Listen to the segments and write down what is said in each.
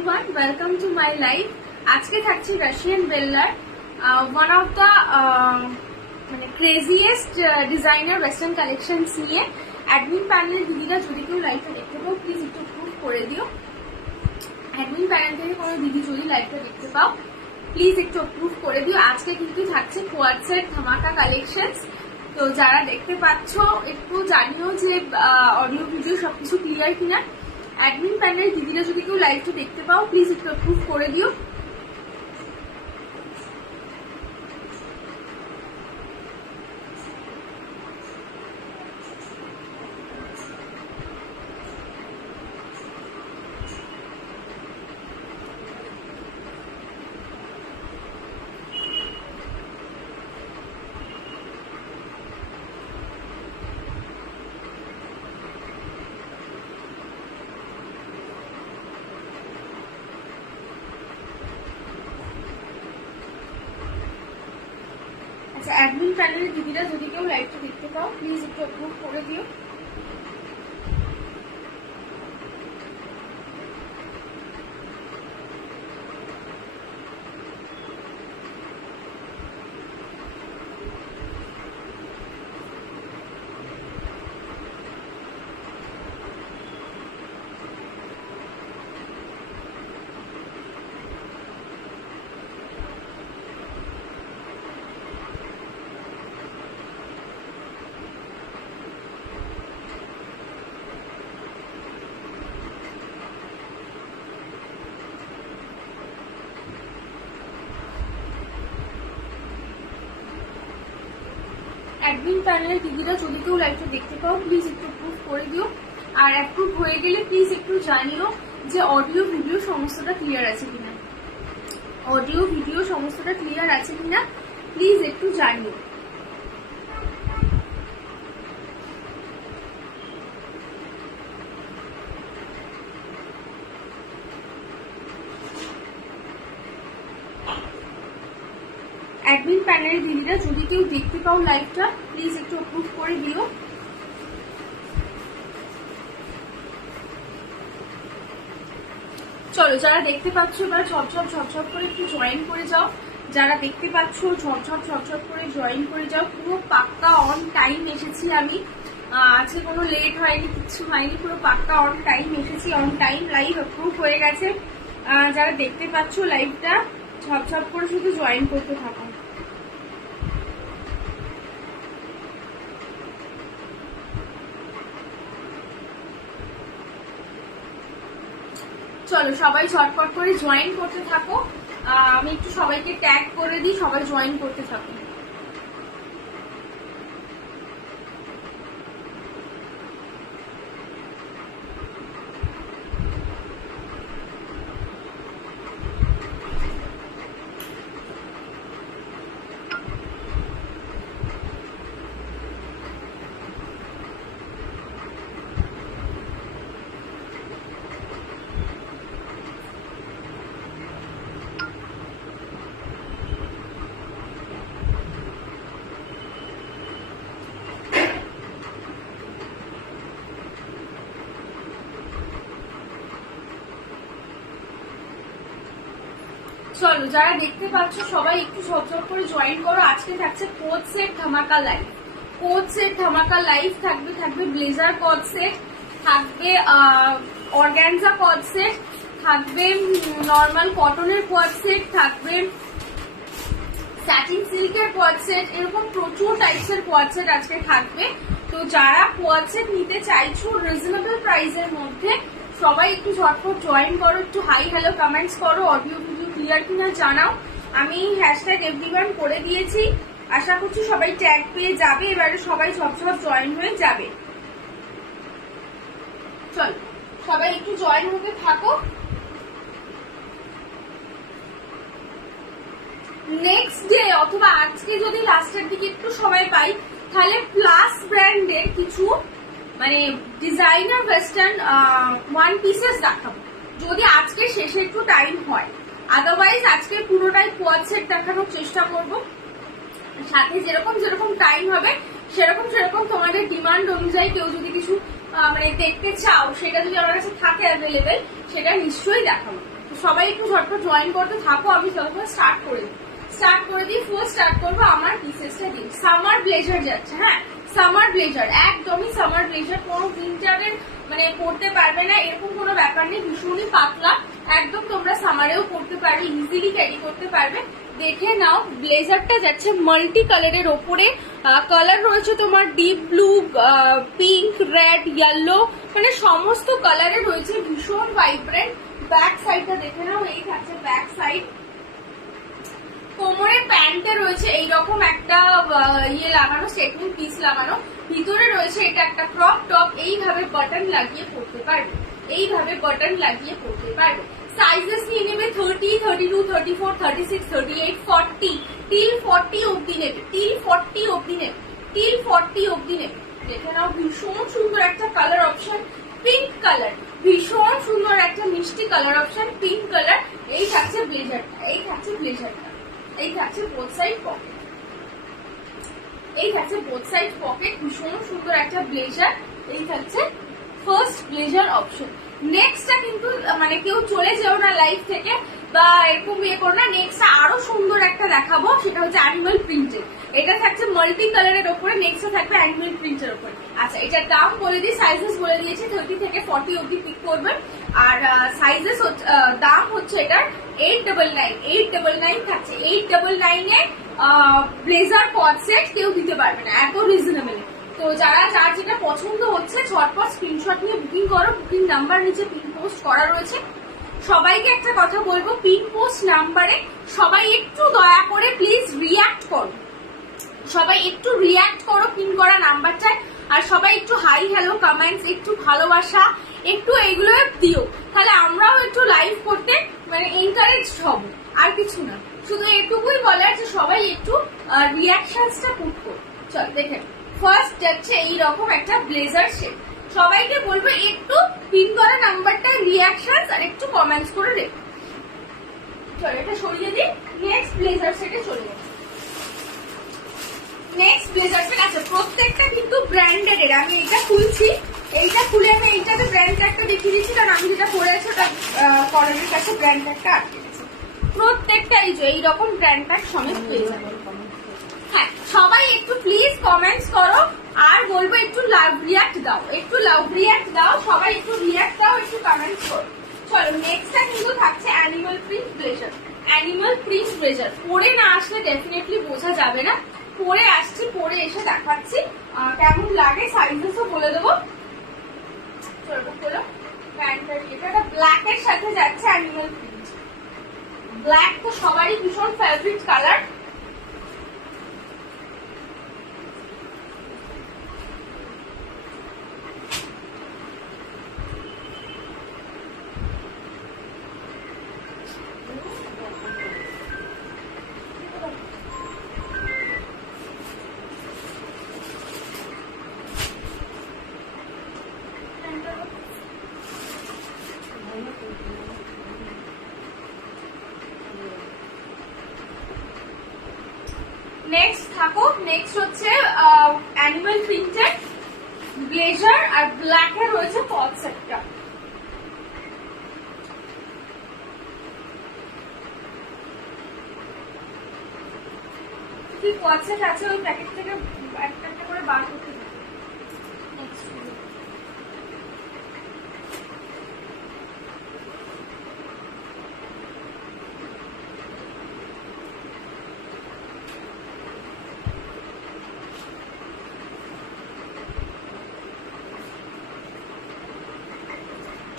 everyone, welcome to my life. আজকে থাকছে Russian বেল্লার one of the মানে craziest designer western collections নিয়ে admin প্যানেলের দিদিরা যদি কেউ লাইভটা দেখতে পাও প্লিজ একটু প্রুফ করে দিও। অ্যাডমিন প্যানেল থেকে কোনো দিদি যদি লাইভটা দেখতে পাও প্লিজ একটু প্রুফ করে দিও। আজকে কিন্তু থাকছে কোয়াডসেট ধামাকা কালেকশনস। তো যারা দেখতে পাচ্ছ একটু জানিও যে অডিও ভিডিও সবকিছু ক্লিয়ার কিনা। অ্যাডমিন প্যানেলের দিদিরা যদি কেউ লাইভটা দেখতে পাও প্লিজ একটু প্রুফ করে দিও। আচ্ছা, অ্যাডমিন প্যানেলের দিদিরা যদি কেউ লাইভটা দেখতে পাও প্লিজ একটু অ্যাপ্রুভ করে দিও। অ্যাডমিন প্যানেলের দিদিরা যদি কেউ লাইভটা দেখতে পাও প্লিজ একটু প্রুফ করে দিও। আর অ্যাপ্রুভ হয়ে গেলে প্লিজ একটু জানিও যে অডিও ভিডিও সমস্তটা ক্লিয়ার আছে কিনা। অডিও ভিডিও সমস্তটা ক্লিয়ার আছে কিনা প্লিজ একটু জানিও। অ্যাডমিন প্যানেলের দিদিরা যদি কেউ দেখতে পাও লাইভটা প্লিজ একটু অ্যাপ্রুভ করে দিও। চলো, যারা দেখতে পাচ্ছ এবার ঝপঝপ করে একটু জয়েন করে যাও। যারা দেখতে পাচ্ছ ঝপঝপ করে জয়েন করে যাও। পুরো পাক্কা অন টাইম এসেছি আমি, আজকে কোনো লেট হয়নি, কিচ্ছু হয়নি, পুরো পাক্কা অন টাইম এসেছি। অন টাইম লাইভ অ্যাপ্রুভ হয়ে গেছে। যারা দেখতে পাচ্ছ লাইভটা ঝপঝপ করে শুধু জয়েন করতে থাকো। চলো, সবাই ঝটপট করে জয়েন করতে থাকো। আমি একটু সবাইকে ট্যাগ করে দিই, সবাই জয়েন করতে থাকো। চলো, যারা দেখতে পাচ্ছ সবাই একটু ঝপঝপ করে জয়েন করো। আজকে থাকছে কোড সেট ধামাকা লাইভ। কোড সেট ধামাকা লাইভ থাকবে ব্লেজার কোড সেট, থাকবে অর্গানজা কোড সেট, থাকবে নর্মাল কটনের কোড সেট, থাকবে স্যাটিন সিল্কের কোড সেট, এরকম প্রচুর টাইপসের কোড সেট আজকে থাকবে। তো যারা কোড সেট নিতে চাইছো রিজনেবল প্রাইসের মধ্যে সবাই একটু ঝটপট জয়েন করো, একটু হাই হ্যালো কমেন্টস করো, অডিও ভিডিও ক্লিয়ার কিনা জানাও। আমি হ্যাশট্যাগ এভরিওয়ান করে দিয়েছি, আশা করছি সবাই ট্যাগ পেয়ে যাবে। এবারে সবাই ঝপঝপ জয়েন হয়ে যাবে। চল, সবাই একটু জয়েন হতে থাকো। নেক্সট ডে অথবা আজকে যদি লাস্টের দিকে একটু সময় পাই তাহলে প্লাস ব্র্যান্ডের কিছু মানে ডিজাইনার ওয়েস্টার্ন ওয়ান পিসেস দেখাবো, যদি আজকে শেষে একটু টাইম হয়। আদারওয়াইজ আজকে পুরোটাই কোয়াড সেট দেখানোর চেষ্টা করব। সাথে যেরকম যেরকম টাইম হবে সেরকম সেরকম তোমাদের ডিমান্ড অনুযায়ী কেউ যদি কিছু মানে দেখতে চাও, সেটা যদি আমার কাছে থাকে অ্যাভেলেবেল, সেটা নিশ্চয়ই দেখাবো। সবাই একটু ঝটপট জয়েন করতে থাকো, আমি ততক্ষণ স্টার্ট করে দিই। ফার্স্ট স্টার্ট করবো আমার পিসেসটা দিয়ে। সামার ব্লেজার যাচ্ছে, হ্যাঁ সামার ব্লেজার, একদমই সামার ব্লেজার, কোনো উইন্টারের মানে পরতে পারবে না এরকম কোনো ব্যাপার নেই, ভীষণই পাতলা, একদম তোমরা সামারেও পরতে পারবে, ইজিলি ক্যারি করতে পারবে। দেখে নাও ব্লেজারটা যাচ্ছে মাল্টি কালারের ওপরে, কালার রয়েছে তোমার deep blue, pink, red, yellow, মানে সমস্ত কালারে রয়েছে, ভীষণ ভাইব্রেন্ট। ব্যাক সাইডটা দেখে নাও, এই থাকছে ব্যাক সাইড। কোমরে প্যান্টে রয়েছে এইরকম একটা ইয়ে লাগানো, স্টেটমেন্ট পিস লাগানো, ভিতরে রয়েছে এটা একটা ক্রপ টপ, এইভাবে বাটন লাগিয়ে পরতে পারবে, এইভাবে বাটন লাগিয়ে পরতে পারবে। সাইজেস নিয়ে নেবে 30, 32, 34, 36, 38, 40 টিল 40 অব্দি নেবে, টিল 40 অব্দি নেবে, টিল 40 অব্দি নেবে। দেখে নাও ভীষণ সুন্দর একটা কালার অপশন, পিঙ্ক কালার, ভীষণ সুন্দর একটা মিষ্টি কালার অপশন, পিঙ্ক কালার। এই থাকছে ব্লেজারটা, এই থাকছে ব্লেজারটা, এই থাকছে বোথ সাইড পকেট, এই থাকছে বোথ সাইড পকেট, ভীষণ সুন্দর একটা ব্লেজার। এই থাকছে ফার্স্ট ব্লেজার অপশন। নেক্সটটা কিন্তু মানে কেউ চলে যাও না লাইফ থেকে বা এরকম ইয়ে করো না, নেক্সটটা আরো সুন্দর একটা দেখাবো, সেটা হচ্ছে অ্যানিমাল প্রিন্টের। এটা থাকছে মাল্টি কালারের ওপরে, নেক্সটটা থাকবে অ্যানিমাল প্রিন্টের ওপরে। আচ্ছা এটার দাম বলে দিই, সাইজেস বলে দিয়েছি 30 থেকে 40 অব্দি পিক করবেন। আর সাইজেস দাম হচ্ছে এটার 899, 899 থাকছে, 899 এ ব্লেজার কট সেট কেউ দিতে পারবে না, এত রিজনেবল। তো যারা যার যেটা পছন্দ হচ্ছে ঝটপট স্ক্রিনশট নিয়ে বুকিং করো, বুকিং নাম্বার নিচে পিন পোস্ট করা রয়েছে। সবাইকে একটা কথা বলবো, পিন পোস্ট নাম্বারে সবাই একটু দয়া করে প্লিজ রিয়াক্ট করো, সবাই একটু রিয়াক্ট করো পিন করা নাম্বারটায়, আর সবাই একটু হাই হ্যালো কমেন্টস, একটু ভালোবাসা, একটু এগুলো দিও, তাহলে আমরাও একটু লাইভ করতে মানে এনকারেজ হব, আর কিছু না, শুধু এটুকুই বলার যে সবাই একটু রিয়াকশনসটা পুট করো। চল দেখে ফার্স্ট যাচ্ছে এইরকম একটা ব্লেজার শেড, সবাইকে বলবো একটু পিন করা নাম্বারটা রিয়াকশনস আর একটু কমেন্টস করে দেবে। চল এটা সরিয়ে দিই, নেক্সট ব্লেজার সেটে চলে যাবো। নেক্সট ব্লেজার সেট আছে, প্রত্যেকটা কিন্তু ব্র্যান্ডেড এর। আমি এটা খুলছি, এইটা খুলে আমি এইটাতে ব্র্যান্ড ট্যাগটা দেখিয়ে দিচ্ছি, কারণ আমি যেটা পরে আছি ওটা কলারের কাছে ব্র্যান্ড ট্যাগটা আটকে গেছে। প্রত্যেকটা এই যে এইরকম ব্র্যান্ড ট্যাগ সমেত পেয়ে যাবে। হ্যাঁ সবাই একটু প্লিজ কমেন্টস করো, আর বলবো একটু লাভ রিয়াক্ট দাও, একটু লাভ রিয়াক্ট দাও, সবাই একটু রিয়াক্ট দাও, একটু কমেন্টস করো। চলো নেক্সটটা কিন্তু থাকছে animal print blazer. Animal print blazer পরে না আসলে ডেফিনেটলি বোঝা যাবে না, পরে আসছি, পরে এসে দেখাচ্ছি কেমন লাগে, সাইজেসও বলে দেবো। চলো চলো প্যান্টটা, এটা ব্ল্যাক এর সাথে যাচ্ছে অ্যানিমাল প্রিন্ট। ব্ল্যাক তো সবারই ভীষণ ফেভারিট কালার। নেক্সট থাকো, নেক্সট হচ্ছে অ্যানিমাল প্রিন্টের ব্লেজার, আর ব্ল্যাক এর রয়েছে কট সেটটা। কি কট সেট আছে ওই প্যাকেট থেকে একটা একটা করে বার করতে হবে।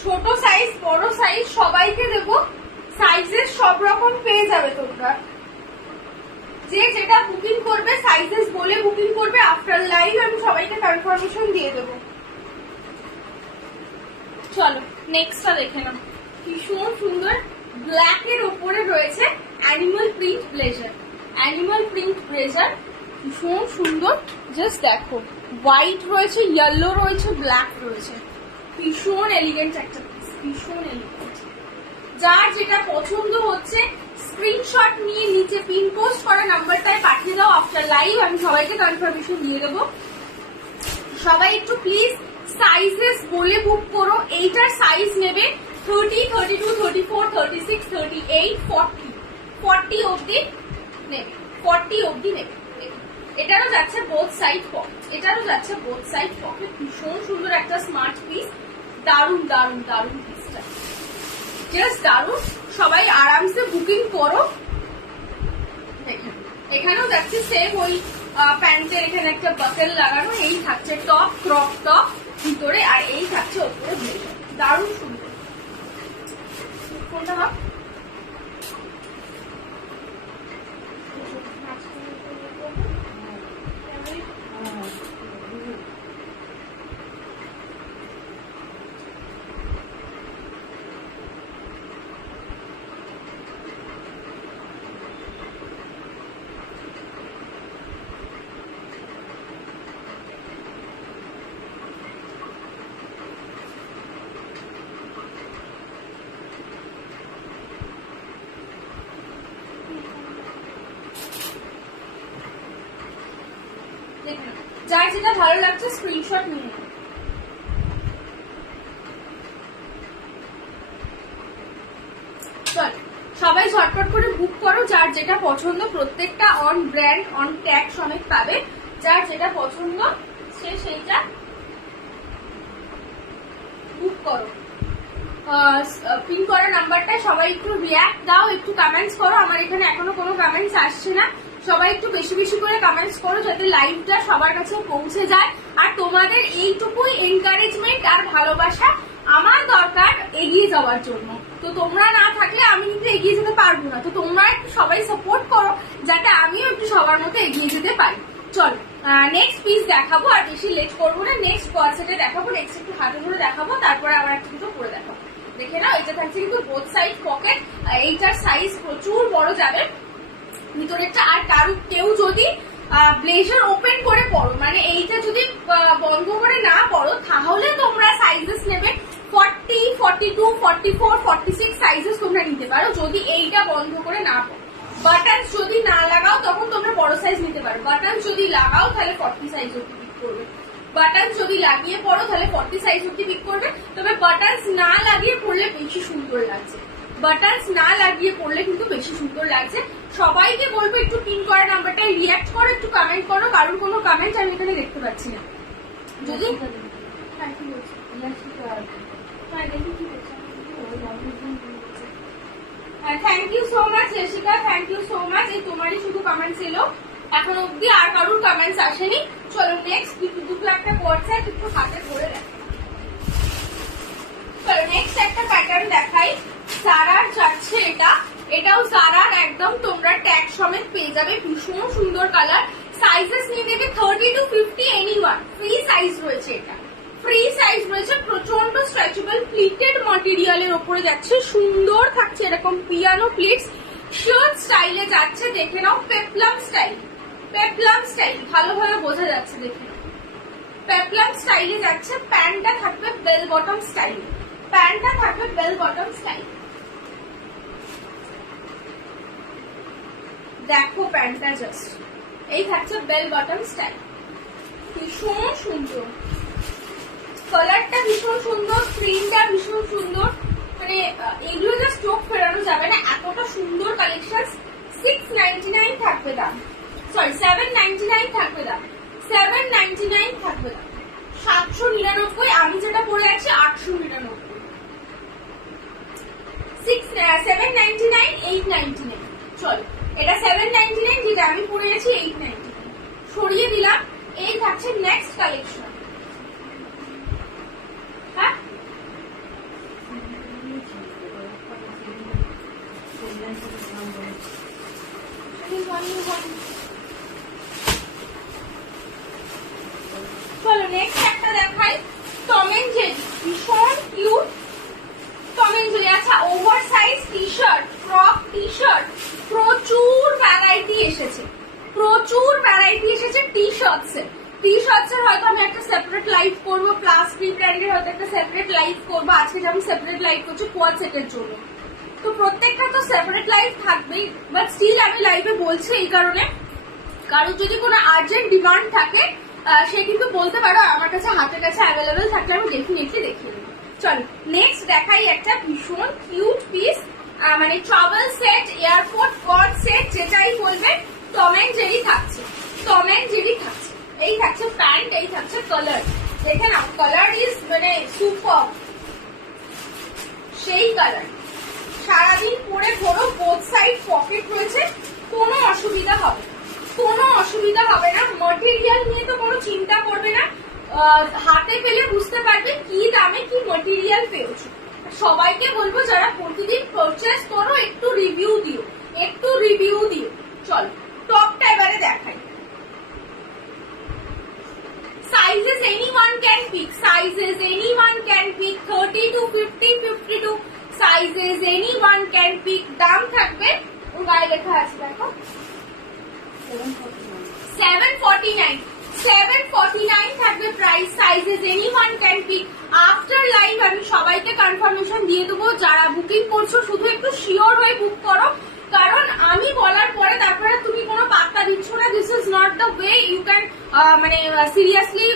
ছোট সাইজ বড় সাইজ সবাইকে দেবো, সাইজেস সব রকম পেয়ে যাবে তোমরা, যে যেটা বুকিং করবে সাইজেস বলে বুকিং করবে, আফটার লাইভ আমি সবাইকে কনফার্মেশন দিয়ে দেবো। চলো নেক্সটটা দেখে নাও, ভীষণ সুন্দর ব্ল্যাক এর উপরে রয়েছে animal print blazer. Animal print blazer ভীষণ সুন্দর, জাস্ট দেখো হোয়াইট রয়েছে, ইয়েলো রয়েছে, ব্ল্যাক রয়েছে, ভীষণ এলিগেন্ট একটা পিস, ভীষণ এলিগেন্ট। যার যেটা পছন্দ হচ্ছে স্ক্রিনশট নিয়ে নিচে পিন পোস্ট করা নাম্বারটায় পাঠিয়ে দাও, আফটার লাইভ আমি সবাইকে কনফার্মেশন দিয়ে দেবো। সবাই একটু প্লিজ সাইজেস বলে বুক করো, এইটার সাইজ নেবে 30, 32, 34, 36, 38, 40, 40 অবধি নেবে, 40 অবধি নেবে। এটারও যাচ্ছে বোথ সাইড পকেট, এটারও যাচ্ছে বোথ সাইড পকেট। ভীষণ সুন্দর একটা স্মার্ট পিস, দারুন দারুন দারুন পিসটা, জাস্ট দারুন। সবাই আরামসে বুকিং করো। এখানেও যাচ্ছে সেম ওই প্যান্টের এখানে একটা বাকেল লাগানো, এই থাকছে টপ, ক্রপ টপ ভিতরে, আর এই থাকছে ওপরে ব্লেজার, দারুণ সুন্দর। কোনটা হবে? যার যেটা ভালো লাগছে স্ক্রিনশট নিয়ে নাও। সবাই ঝটপট করে বুক করো, যার যেটা পছন্দ, প্রত্যেকটা অন ব্র্যান্ড অন ট্যাগ সমেত পাবে। যার যেটা পছন্দ সে সেইটা বুক করো। পিন করা নাম্বারটা সবাই একটু রিয়াক্ট দাও, একটু কমেন্টস করো। আমার এখানে এখনো কোনো কমেন্টস আসছে না, সবাই একটু বেশি বেশি করে কমেন্টস করো যাতে লাইভটা সবার কাছে পৌঁছে যায়। আর তোমাদের এইটুকুই এনকারেজমেন্ট আর ভালোবাসা আমার দরকার এগিয়ে যাওয়ার জন্য। তো তোমরা না থাকলে আমি কিন্তু এগিয়ে যেতে পারবো না। তো তোমরা একটু সবাই সাপোর্ট করো যাতে আমিও একটু সবার মতো এগিয়ে যেতে পারি। চলো নেক্সট পিস দেখাবো, আর বেশি লেট করবো না। নেক্সট কোয়ার্সেটে দেখাবো, নেক্সট একটু হাতে ধরে দেখাবো, তারপরে আবার একটা দুটো করে দেখাবো। দেখে নাও, এটা থাকছে কিন্তু বোথ সাইড পকেট। এইটার সাইজ প্রচুর বড় যাবে ভিতরেরটা। আর কেউ যদি ব্লেজার ওপেন করে পরো, মানে এইটা যদি বন্ধ করে না পরো, তাহলে তোমরা সাইজেস নেবে 40, 42, 44, 46 সাইজেস তোমরা নিতে পারো যদি এইটা বন্ধ করে না পরো। বাটনস যদি না লাগাও তখন তোমরা বড় সাইজ নিতে পারো, বাটনস যদি লাগাও তাহলে 40 সাইজ অব্দি পিক করবে। বাটনস যদি লাগিয়ে পড়ো তাহলে 40 সাইজ অব্দি পিক করবে। তবে বাটনস না লাগিয়ে পড়লে বেশি সুন্দর লাগছে, বাটনস না লাগিয়ে পড়লে কিন্তু বেশি সুন্দর লাগছে। সবাইকে বলবো একটু পিন করা নাম্বারটা রিয়াক্ট করো, একটু কমেন্ট করো। কারণ কোনো কমেন্ট আমি এখানে দেখতে পাচ্ছি না। যদি thank you so much Reshika, thank you so much. এই তোমারই শুধু কমেন্টস এলো, এখন অব্দি আর কারোর কমেন্টস আসেনি। চলো নেক্সট দুটো একটা করছে, একটু হাতে ধরে রাখো। চলো নেক্সট একটা প্যাটার্ন দেখাই। জারার যাচ্ছে এটা, এটাও জারার একদম তোমরা ট্যাগ সমেত পেয়ে যাবে। ভীষণ সুন্দর কালার। সাইজেস নিয়ে নেবে 30 to 50 এনিওয়ান, ফ্রি সাইজ রয়েছে, এটা ফ্রি সাইজ রয়েছে। প্রচন্ড স্ট্রেচেবল প্লিটেড ম্যাটেরিয়ালের উপরে যাচ্ছে, সুন্দর থাকছে এরকম পিয়ানো প্লিটস। শার্ট স্টাইলে যাচ্ছে, দেখে নাও। পেপলাম স্টাইল, পেপলাম স্টাইল ভালোভাবে বোঝা যাচ্ছে, দেখে নাও। পেপলাম স্টাইলে যাচ্ছে। প্যান্টটা থাকবে বেল বটম স্টাইল, প্যান্টটা থাকবে বেল বটম স্টাইল। দেখো প্যান্টটা জাস্ট এই থাকছে বেল বটম স্টাইল, ভীষণ সুন্দর। কালারটা ভীষণ সুন্দর, প্রিন্টটা ভীষণ সুন্দর, মানে এগুলো জাস্ট চোখ ফেরানো যাবে না, এতটা সুন্দর কালেকশন। 699 থাকবে দাম, সরি 799 থাকবে দাম, 799 থাকবে দাম। 799, আমি যেটা পরে আছি 899। 799, 899। চলো এটা 799, যেটা আমি পরে আছি 899 সরিয়ে দিলাম। এই থাকছে নেক্সট কালেকশন। হ্যাঁ চলো নেক্সট একটা দেখাই। টম এন্ড জেরি, ভীষণ কিউট টম এন্ড জেরি। আচ্ছা oversize T shirt, frock T shirt, প্রচুর ভ্যারাইটি এসেছে, প্রচুর ভ্যারাইটি এসেছে টি শার্টসের। টি শার্টসের হয়তো আমি একটা সেপারেট লাইভ করবো, প্লাস ফ্রি ব্র্যান্ডের হয়তো একটা সেপারেট লাইভ করবো। আজকে যেমন সেপারেট লাইভ করছি কোয়াড সেটের জন্য, তো প্রত্যেকটা তো সেপারেট লাইভ থাকবেই। বাট স্টিল আমি লাইভে বলছি এই কারণে, কারণ যদি কোনো আর্জেন্ট ডিমান্ড থাকে সে কিন্তু বলতে পারো, আমার কাছে হাতের কাছে অ্যাভেলেবেল থাকলে আমি ডেফিনেটলি দেখিয়ে দেবো। চলো নেক্সট দেখাই একটা ভীষণ কিউট পিস, মানে ট্রাভেল সেট, এয়ারপোর্ট কট সেট, যেটাই বলবে টম এন্ড জেরি থাকছে, টম এন্ড জেরি থাকছে। এই থাকছে প্যান্ট, এই থাকছে কালার, দেখে নাও কালার ইজ মানে সুপার, সেই কালার। সারাদিন পরে ঘোরো, বোথ সাইড পকেট রয়েছে, কোনো অসুবিধা হবে না, কোনো অসুবিধা হবে না। ম্যাটেরিয়াল নিয়ে তো কোনো চিন্তা করবে না, হাতে পেলে বুঝতে পারবে কি দামে কি ম্যাটেরিয়াল পেয়েছো। সবাইকে বলবো যারা প্রতিদিন পারচেস করো একটু রিভিউ দিও, একটু রিভিউ দিও। চলো টপটা এবারে দেখাই। Sizes anyone can pick, sizes anyone can pick, 30 to 50, 52 sizes anyone can pick। দাম থাকবে ওর গায়ে লেখা আছে দেখো 749, 749 থাকবে price. Sizes anyone can pick. After live আমি সবাইকে কনফার্মেশন দিয়ে দেবো, যারা বুকিং করছো শুধু একটু শিওর হয়ে বুক করো, কারণ আমি বলার পরে তারপরে তুমি কোনো পাত্তা দিচ্ছ না। This is not the way you can মানে সিরিয়াসলি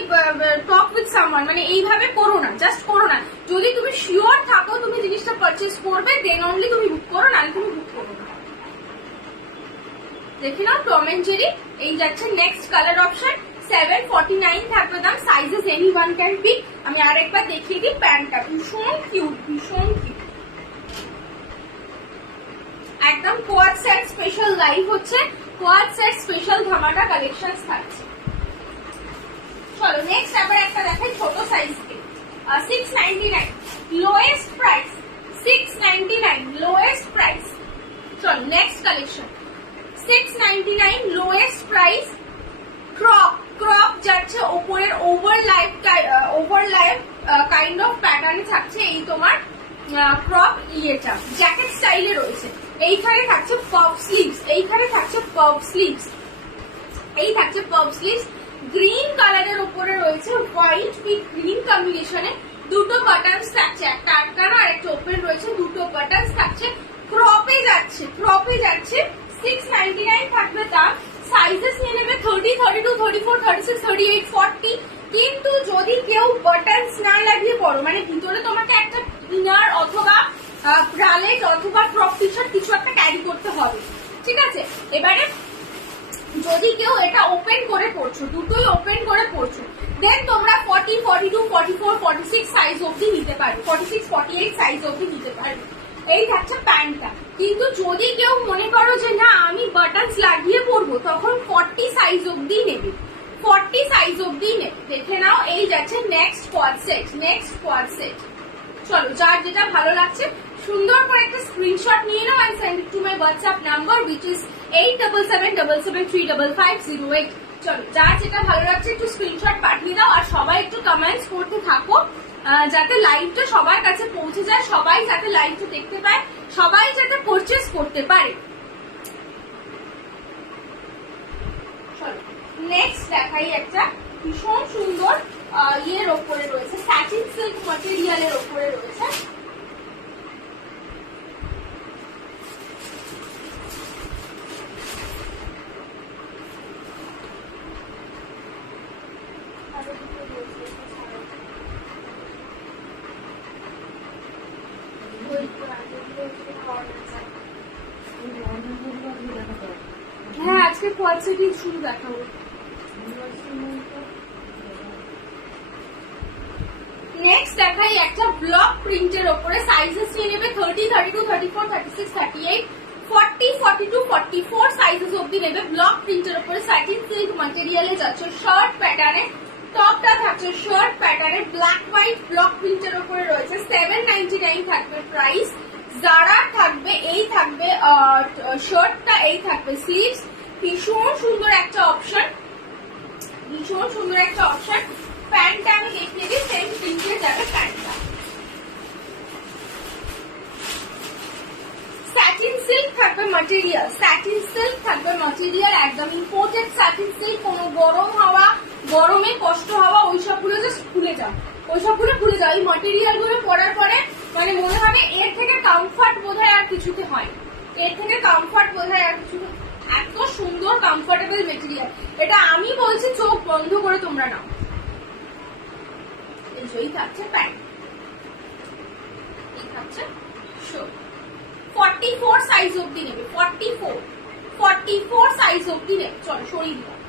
টক উইথ সামওয়ান, মানে এইভাবে করো না, জাস্ট করো না। যদি তুমি শিওর থাকো তুমি জিনিসটা পারচেস করবে, দেন অনলি তুমি বুক করো, নাহলে তুমি বুক করো না। দেখে নাও টম এন্ড জেরি। এই যাচ্ছে নেক্সট কালার অপশন, 749 থাকবে দাম। Sizes anyone can pick. আমি আরেকবার দেখিয়ে দিই প্যান্টটা, ভীষণ কিউট, ভীষণ কিউট, একদম কোয়াড সেট স্পেশাল লাইভ হচ্ছে, কোয়াড সেট স্পেশাল ধামাকা কালেকশন থাকছে। চলো নেক্সট আবার একটা দেখাই ছোট সাইজ কে, 699 লোয়েস্ট প্রাইস, 699 লোয়েস্ট প্রাইস। চলো next collection, 699 lowest price. Crop, crop যাচ্ছে ওপরের ওভারল্যাপ কাইন্ড অফ প্যাটার্নে থাকছে। এই তোমার ক্রপ ইয়েটা জ্যাকেট স্টাইলে রয়েছে। এইখানে থাকছে পপ স্লিভস, এইখানে থাকছে পপ স্লিভস, এই থাকছে পপ স্লিভস। গ্রিন কালারের উপরে রয়েছে হোয়াইট উইথ গ্রিন কম্বিনেশনে। দুটো বাটনস থাকছে, একটা আটকানো আর একটা ওপেন রয়েছে, দুটো বাটনস থাকছে। ক্রপে যাচ্ছে, ক্রপে যাচ্ছে। 699 থাকবে দাম। সাইজেস নিয়ে নেবে 30, 32, 34, 36, 38, 40। কিন্তু যদি কেউ বাটনস না লাগিয়ে পড়ো, মানে ভিতরে তোমাকে একটা ইনার অথবা ব্রালেট অথবা ক্রপ টি শার্ট কিছু একটা ক্যারি করতে হবে, ঠিক আছে। এবারে যদি কেউ এটা ওপেন করে পড়ছো, দুটোই ওপেন করে পড়ছো, দেন তোমরা 40, 42, 44, 46 সাইজ অবধি নিতে পারবে, 46, 48 সাইজ অবধি নিতে পারবে। এই থাকছে প্যান্টটা। কিন্তু যদি কেউ মনে করো যে না আমি বাটনস লাগিয়ে পরবো, তখন 40 সাইজ অবধি নেবে, 40 সাইজ অবধি নেবে। দেখে নাও এই যাচ্ছে next quad set, next quad set. চলো যার যেটা ভালো লাগছে সুন্দর করে একটা স্ক্রিনশট নিয়ে নাও and send it to my WhatsApp number which is 8777373558। চলো যার যেটা ভালো লাগছে একটু স্ক্রিনশট পাঠিয়ে দাও, আর সবাই একটু কমেন্টস করতে থাকো যাতে লাইভটা সবার কাছে পৌঁছে যায়, সবাই যাতে লাইভটা দেখতে পায়, সবাই যাতে পারচেজ করতে পারে। চলো নেক্সট দেখাই একটা ভীষণ সুন্দর ইয়ের ওপরে রয়েছে, স্যাটিন সিল্ক ম্যাটেরিয়ালের ওপরে রয়েছে। হ্যাঁ আজকে কোয়াড সেটই শুরু দেখাবো। নেক্সট দেখাই একটা ব্লক প্রিন্টের ওপরে। সাইজেস নিয়ে নেবে 30, 32, 34, 36, 38, 40, 42, 44 সাইজেস অবধি নেবে। ব্লক প্রিন্টের ওপরে স্যাটিন সিল্ক ম্যাটেরিয়ালে যাচ্ছে, শার্ট প্যাটার্নে, টপটা থাকছে শার্ট প্যাটার্নে, ব্ল্যাক হোয়াইট ব্লক প্রিন্টের ওপরে রয়েছে। 799 থাকবে প্রাইস। যারা থাকবে, এই থাকবে শার্টটা, এই থাকবে স্লিভস। ভীষণ সুন্দর একটা অপশন, ভীষণ সুন্দর একটা অপশন। প্যান্টটা আমি দেখিয়ে দিই, সেম প্রিন্টে যাবে প্যান্টটা। স্যাটিন সিল্ক থাকবে ম্যাটেরিয়াল, স্যাটিন সিল্ক থাকবে ম্যাটেরিয়াল, একদম ইম্পোর্টেড স্যাটিন সিল্ক। কোনো গরম হাওয়া, গরমে কষ্ট হওয়া ওইসবগুলো জাস্ট ভুলে যাও, ওইসবগুলো ভুলে যাও। এই ম্যাটেরিয়াল গুলো পরার পরে মানে মনে হবে এর থেকে কমফর্ট বোধহয় আর কিছুতে হয়, এর থেকে কমফর্ট বোধহয় আর কিছু। এত সুন্দর কমফোর্টেবল মেটেরিয়াল, এটা আমি বলছি চোখ বন্ধ করে তোমরা নাও। এই থাকছে প্যান্ট, থাকছে 44 সাইজ অবধি নেবে, 44 সাইজ অবধি নেবে। চলো সরিয়ে দিলাম।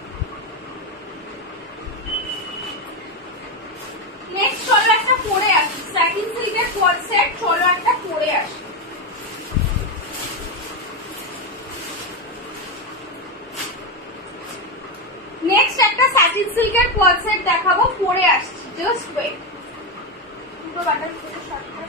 নেক্সট চলো একটা পরে আসি, স্যাটিন সিল্কের কোয়াল সেট, চলো একটা পরে আসি। নেক্সট একটা স্যাটিন সিল্কের কোয়াল সেট দেখাবো, পরে আসছি, জাস্ট ওয়েট। দুটো বাটন থেকে শর্ট করে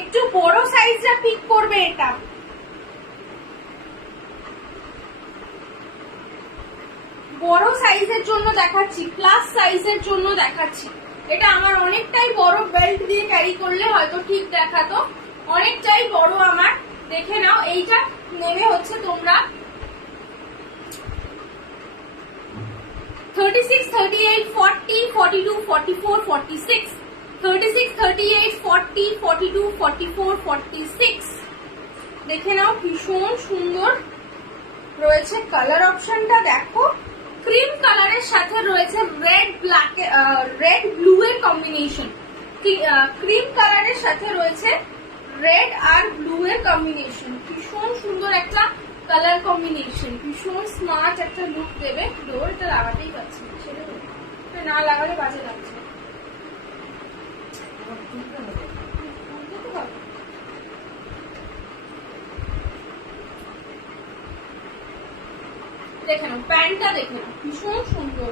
একটু বড় সাইজটা পিক করবে। এটা বড় সাইজের জন্য দেখাচ্ছি, প্লাস সাইজের জন্য দেখাচ্ছি। এটা আমার অনেকটাই বড়, বেল্ট দিয়ে ক্যারি করলে হয়তো ঠিক দেখাতো, অনেকটাই বড় আমার। দেখে নাও, এইটা নেবে হচ্ছে তোমরা 36, 38, 40, 42, 44, 46, 36, 38, 40, 42, 44, 46। দেখে নাও, ভীষণ সুন্দর রয়েছে। কালার অপশনটা দেখো, ক্রিম কালারের সাথে রয়েছে রেড ব্ল্যাক, রেড ব্লু এর কম্বিনেশন। ক্রিম কালারের সাথে রয়েছে রেড আর ব্লু এর কম্বিনেশন। ভীষণ সুন্দর একটা কালার কম্বিনেশন, ভীষণ স্মার্ট একটা লুক দেবে। ডোরটা লাগাতেই পারছি না, ছেড়ে দেবো, না লাগালে বাজে লাগছে। দেখে নাও, প্যান্টটা দেখে নাও, ভীষণ সুন্দর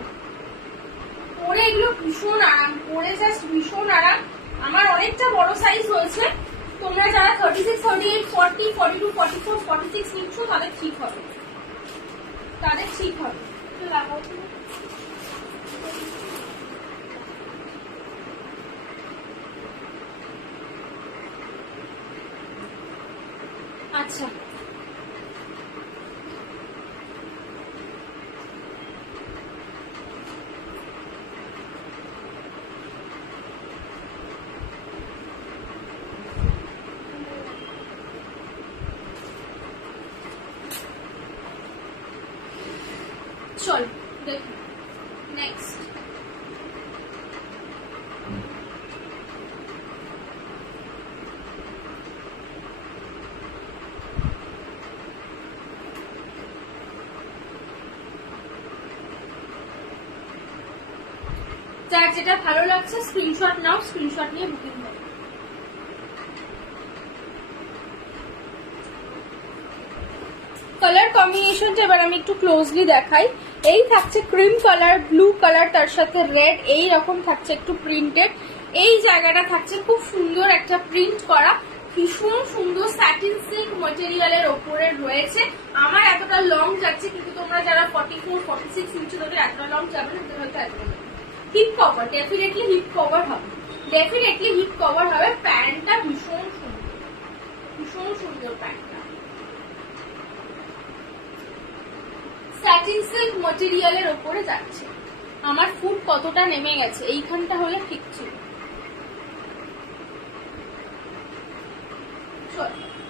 পরে, এগুলো ভীষণ আরাম, পরে জাস্ট ভীষণ আরাম। আমার অনেকটা বড় সাইজ হয়েছে, তোমরা যারা 36, 38, 40, 42, 44, 46 নিচ্ছ তাদের ঠিক হবে, তাদের ঠিক হবে। লাগাও তুমি। আচ্ছা, চল দেখো নেক্সট। যার যেটা ভালো লাগছে স্ক্রিনশট নাও, স্ক্রিনশট নিয়ে বুকিং করো। কালার কম্বিনেশনটা এবার আমি একটু ক্লোজলি দেখাই। এই থাকছে ক্রিম কালার, ব্লু কালার, তার সাথে রেড, এই রকম থাকছে একটু প্রিন্টেড। এই জায়গাটা থাকছে খুব সুন্দর একটা প্রিন্ট করা, ভীষণ সুন্দর স্যাটিন সিল্ক ম্যাটেরিয়ালের ওপরে রয়েছে। আমার এতটা লং যাচ্ছে, কিন্তু তোমরা যারা 44, 46 ইঞ্চি তাদের এতটা লং যাবে না, হয়তো এতটা hip cover, definitely hip cover হবে, ডেফিনেটলি হিপ কভার হবে। প্যান্টটা ভীষণ সুন্দর, ভীষণ সুন্দর প্যান্টটা। স্যাটিন সিল্ক ম্যাটেরিয়ালের ওপরে যাচ্ছে। আমার ফুট কতটা নেমে গেছে, এইখানটা হলে ঠিক ছিল।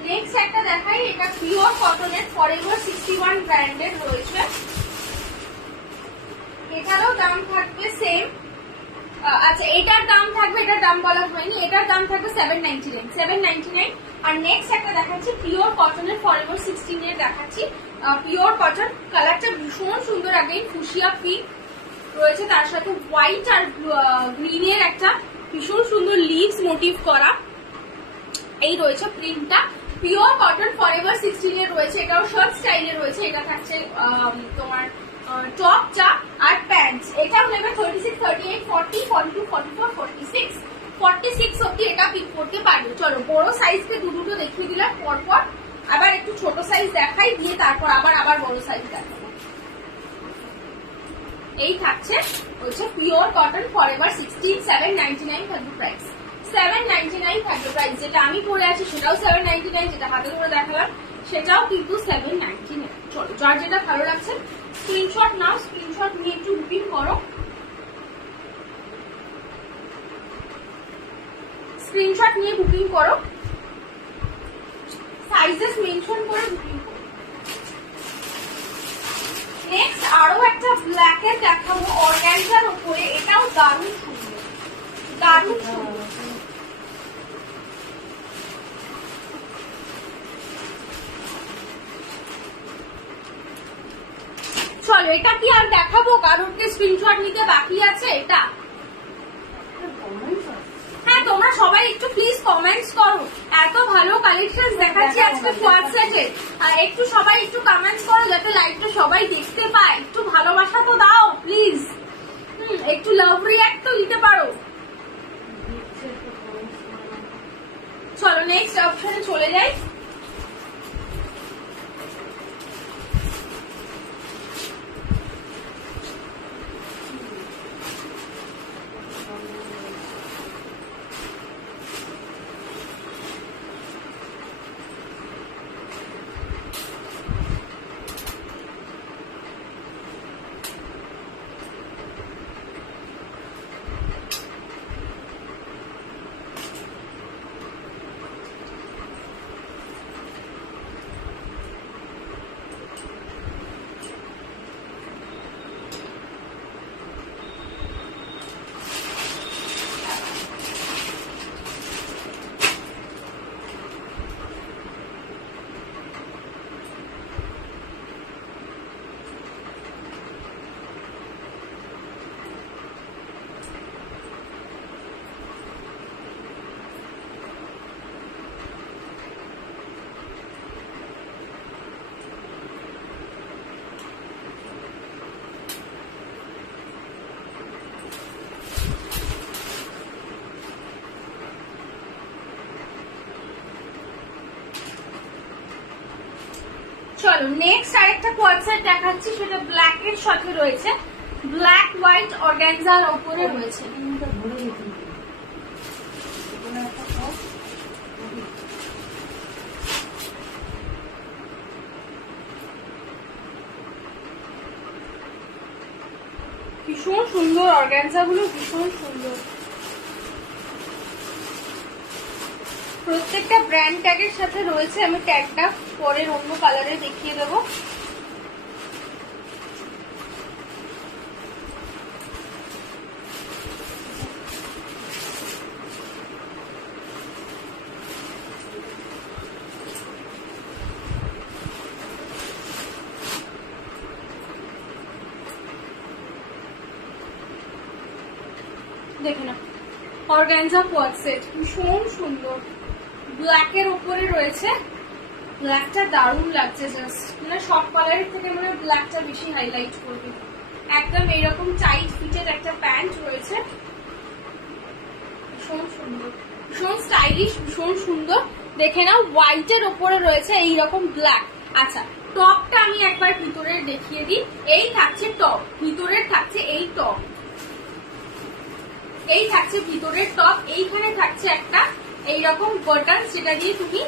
নেক্সট একটা দেখাই, এটা পিওর কটনের ফরএভার 61 ব্র্যান্ডের রয়েছে। এটারও দাম থাকবে সেম। আচ্ছা, এটার দাম থাকবে, এটার দাম বলা হয়নি, এটার দাম থাকবে 799। আর নেক্সট একটা দেখাচ্ছি পিওর কটনের ফরএভার 16 এর দেখাচ্ছি। পিওর কটন, কালারটা ভীষণ সুন্দর, আগেই ফুশিয়া পিঙ্ক রয়েছে, তার সাথে হোয়াইট আর গ্রিনের একটা ভীষণ সুন্দর লিভস মোটিভ করা এই রয়েছে প্রিন্টটা। পিওর কটন ফরএভার 16 এর রয়েছে, এটাও শার্ট স্টাইলে রয়েছে। এটা থাকছে তোমার টপটা আর প্যান্টস। এটাও নেবে 36, 38, 40, 42, 44, 46, 46 অব্দি এটা পিক করতে পারবে। চলো বড় সাইজকে দুটো দেখিয়ে দিলাম, পরপর আবার একটু ছোট সাইজ দেখাই, দিয়ে তারপর আবার বড় সাইজ দেখাবো। এই থাকছে হচ্ছে পিওর কটন ফরএভার 16, 799 থাকবে প্রাইস। 799 থাকবে প্রাইস। যেটা আমি পরে আছি সেটাও 799, যেটা হাতে ধরে দেখালাম সেটাও কিন্তু 799। চলো, যার যেটা ভালো লাগছে স্ক্রিনশট নাও, স্ক্রিনশট নিয়ে একটু বুকিং করো, স্ক্রিনশট নিয়ে বুকিং করো, সাইজেস মেনশন করে বুকিং করো। নেক্সট আরো একটা ব্ল্যাক এর দেখাবো অর্গানজার উপরে, এটাও দারুণ সুন্দর, দারুণ সুন্দর। চলো, এটা কি আর দেখাবো? কারোরকে স্ক্রিনশট নিতে বাকি আছে? এটা হ্যাঁ, তোমরা সবাই একটু প্লিজ কমেন্টস করো, এত ভালো কালেকশন দেখাচ্ছি আজকে কোয়াড সেটে, আর একটু সবাই একটু কমেন্টস করো যাতে লাইভটা সবাই দেখতে পায়। একটু ভালোবাসা তো দাও প্লিজ, একটু লাভ রিঅ্যাক্ট তো দিতে পারো। চলো নেক্সট অপশনে চলে যাই। চলো নেক্সট আরেকটা কোয়াড সেট দেখাচ্ছি, সেটা ব্ল্যাক এর সাথে রয়েছে, ব্ল্যাক হোয়াইট অর্গানজার উপরে রয়েছে। ভীষণ সুন্দর অর্গানজা গুলো, ভীষণ সুন্দর। প্রত্যেকটা ব্র্যান্ড ট্যাগের সাথে রয়েছে, আমি ট্যাগটা পরের অন্য কালারে দেখিয়ে দেবো। দেখে না, অর্গানজা কোয়াড সেট ভীষণ সুন্দর, ব্ল্যাক এর উপরে রয়েছে। ব্ল্যাকটা দারুণ লাগছে, জাস্ট মানে সব কালারের থেকে মানে ব্ল্যাকটা বেশি হাইলাইট করবে। একদম এইরকম টাইট ফিটেড একটা প্যান্ট রয়েছে, ভীষণ সুন্দর, ভীষণ স্টাইলিশ, ভীষণ সুন্দর। দেখে নাও, হোয়াইট এর উপরে রয়েছে এইরকম ব্ল্যাক। আচ্ছা, টপটা আমি একবার ভিতরের দেখিয়ে দিই। এই থাকছে টপ, ভিতরের থাকছে এই টপ, এই থাকছে ভিতরের টপ। এইখানে থাকছে একটা এইরকম বাটন, যেটা দিয়ে তুমি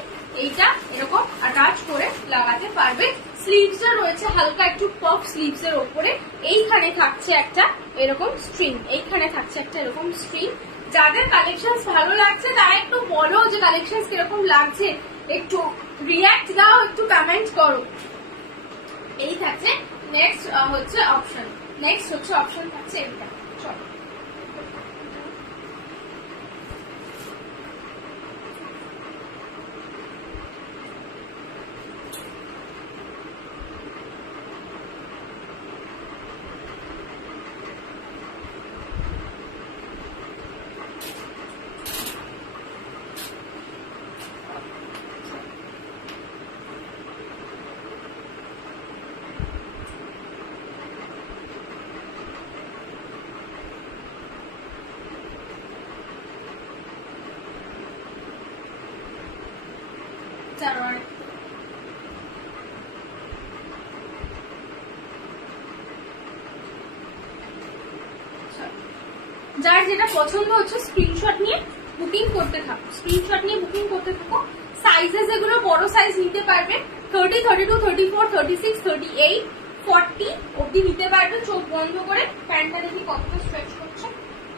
এইটা এরকম অ্যাটাচ করে লাগাতে পারবে। স্লিভস রয়েছে হালকা একটু পপ স্লিভস এর উপরে। এইখানে থাকছে একটা এরকম স্ট্রিং, এইখানে থাকছে একটা এরকম স্ট্রিং। যাদের কালেকশন ভালো লাগছে তারা একটু বলো যে কালেকশন কিরকম লাগছে, একটু রিঅ্যাক্ট দাও, একটু কমেন্ট করো। এই থাকছে নেক্সট হচ্ছে অপশন, নেক্সট হচ্ছে অপশন থাকছে এটা। চলো যার যেটা পছন্দ হচ্ছে স্ক্রিনশট নিয়ে বুকিং করতে থাকো, স্ক্রিনশট নিয়ে বুকিং করতে থাকো। সাইজেস এগুলো বড় সাইজ নিতে পারবে, 30, 32, 34, 36, 38, 40 অব্দি নিতে পারবে চোখ বন্ধ করে। প্যান্টটা দেখি কতটা স্ট্রেচ করছে।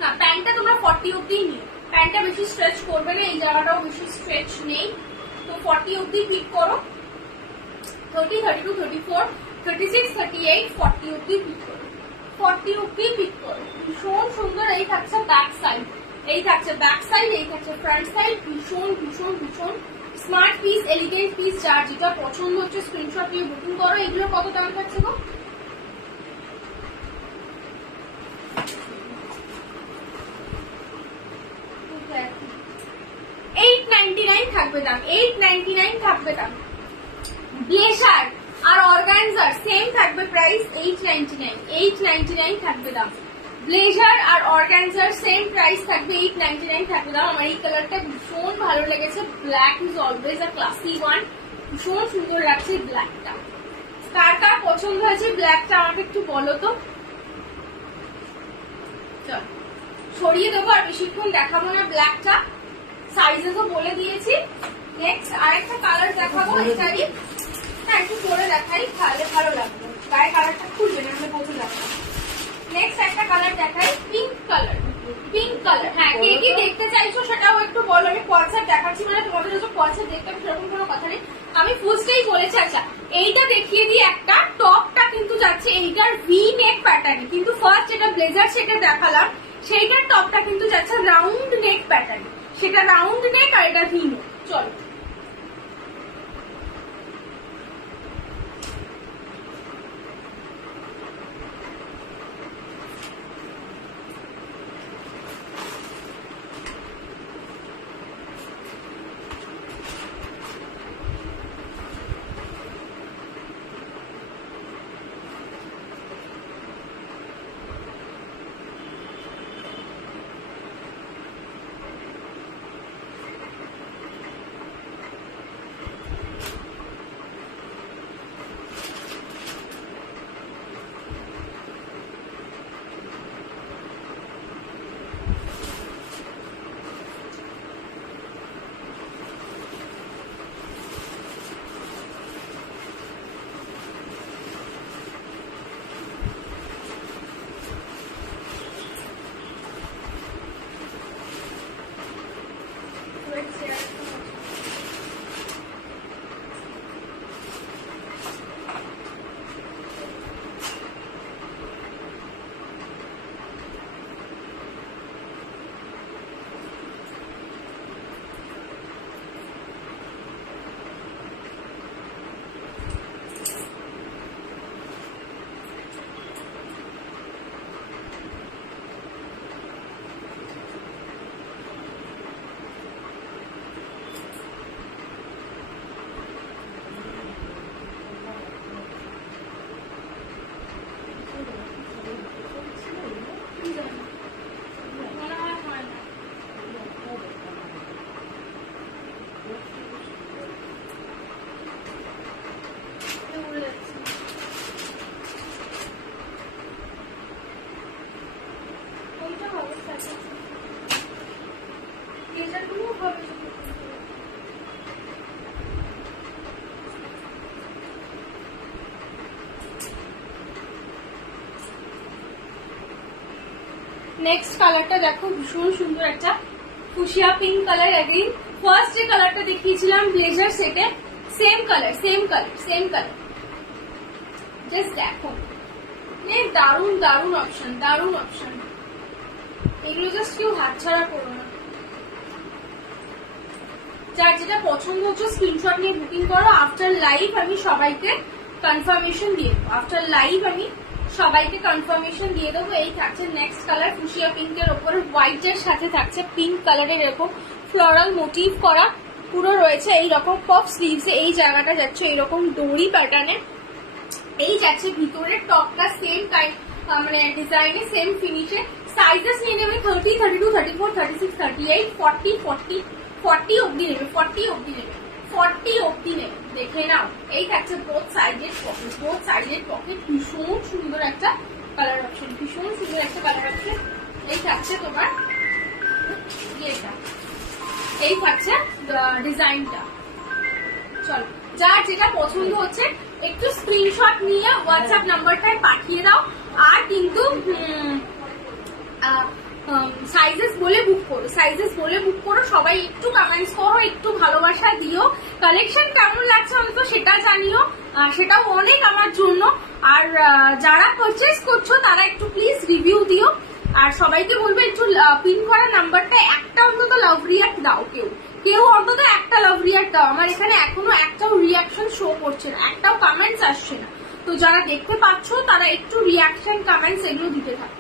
না, প্যান্টটা তোমরা 40 অব্দি নিও, প্যান্টটা বেশি স্ট্রেচ করবে না, এই জায়গাটাও বেশি স্ট্রেচ নেই, তো 40 অব্দি পিক করো। 30, 32, 34, 36, 38, 40 অব্দি পিক করো, 40 অব্দি পিক করো। ভীষণ সুন্দর। এই থাকছে ব্যাক সাইড, এই থাকছে ব্যাক সাইড, এই থাকছে ফ্রন্ট সাইড। ভীষণ ভীষণ ভীষণ স্মার্ট পিস, এলিগেন্ট পিস। যার যেটা পছন্দ হচ্ছে স্ক্রিনশট নিয়ে বুকিং করো। এগুলো কত দাম থাকছে গো? $899 থাকবে দাম, $899 থাকবে দাম। ব্লেজার আর অর্গানজার সেম থাকবে প্রাইস, $899 থাকবে দাম। ব্লেজার আর অর্গানজার সেম প্রাইস থাকবে, $899 থাকবে দাম। আমার এই কালারটা ভীষণ ভালো লেগেছে, black is always a classy one, ভীষণ সুন্দর লাগছে ব্ল্যাকটা। কার কার পছন্দ হয়েছে ব্ল্যাকটা আমাকে একটু বলো তো। সরিয়ে দেবো, আর বেশিক্ষণ দেখাবো না ব্ল্যাকটা, সাইজেসও বলে দিয়েছি। নেক্সট আরেকটা কালার দেখাবো, এটারই হ্যাঁ একটু পরে দেখাই, তাহলে ভালো লাগবে। গায়ে কালারটা খুলবে না, আমরা বোঝা যাবে। নেক্সট একটা কালার দেখাই, পিঙ্ক কালার। পিঙ্ক কালার, হ্যাঁ কে কি দেখতে চাইছো সেটাও একটু বলো। আমি পলসার দেখাচ্ছি মানে তোমাদের যখন পলসার দেখতে হবে সেরকম কোনো কথা নেই, আমি ফুলস্টেই বলেছি। আচ্ছা এইটা দেখিয়ে দিই একটা, টপটা কিন্তু যাচ্ছে এইটার ভি নেক প্যাটার্নে, কিন্তু ফার্স্ট যেটা ব্লেজার সেটা দেখালাম সেইটার টপটা কিন্তু যাচ্ছে রাউন্ড নেক প্যাটার্নে, সেটা রাউন্ড নেক আর এটা ভি নেক। চলো নেক্সট কালারটা দেখো, ভীষণ সুন্দর একটা fuchsia pink colour. Again first যে কালারটা দেখিয়েছিলাম ব্লেজার সেটে, same colour same colour same colour. Just দেখো, দারুণ দারুণ অপশন, দারুণ অপশন। এগুলো জাস্ট কেউ হাতছাড়া করো না। যার যেটা পছন্দ হচ্ছে স্ক্রিনশট নিয়ে বুকিং করো। আফটার লাইভ আমি সবাইকে কনফার্মেশন দিয়ে দেবো, আফটার লাইভ আমি সবাইকে কনফার্মেশন দিয়ে দেবো। এই থাকছে নেক্সট কালার, ফুশিয়া পিঙ্কের ওপরে হোয়াইটের সাথে থাকছে পিঙ্ক কালারের এরকম ফ্লোরাল মোটিভ করা পুরো রয়েছে। এইরকম পপ স্লিভস, এই জায়গাটা যাচ্ছে এইরকম দড়ি প্যাটার্নে। এই যাচ্ছে ভিতরের টপটা সেম কাইন্ড মানে ডিজাইনে, সেম ফিনিশে। সাইজেস নিয়ে নেবে 30, 32, 34, 36, 38, 40, 40, 40 অব্দি নেবে, 40 অব্দি নেবে, 40 অব্দি নেবে। দেখে নাও, এই থাকছে বোথ সাইডের পকেট, বোথ সাইডের পকেট। ভীষণ সুন্দর একটা কালার অপশন, ভীষণ সুন্দর একটা কালার অপশন। এই থাকছে তোমার এটা এই থাকছে ডিজাইনটা। চলো, যার যেটা পছন্দ হচ্ছে একটু স্ক্রিনশট নিয়ে হোয়াটসঅ্যাপ নাম্বারটায় পাঠিয়ে দাও। আর কিন্তু সাইজেস বলে বুক করো, সাইজেস বলে বুক করো। সবাই একটু কমেন্টস করো, একটু ভালোবাসা দিও। কালেকশন কেমন লাগছে অন্তত সেটা জানিও, সেটাও অনেক আমার জন্য। আর যারা পারচেস করছো তারা একটু প্লিজ রিভিউ দিও। আর সবাইকে বলবে একটু পিন করা নাম্বারটা একটা অন্তত লাভ রিয়াক্ট দাও। কেউ অন্তত একটা লাভ রিয়াক্ট দাও। আমার এখানে এখনো একটাও রিয়াকশন শো করছে না, একটাও কমেন্টস আসছে না। তো যারা দেখতে পাচ্ছ তারা একটু রিয়াকশন কমেন্টস এগুলো দিতে থাকো।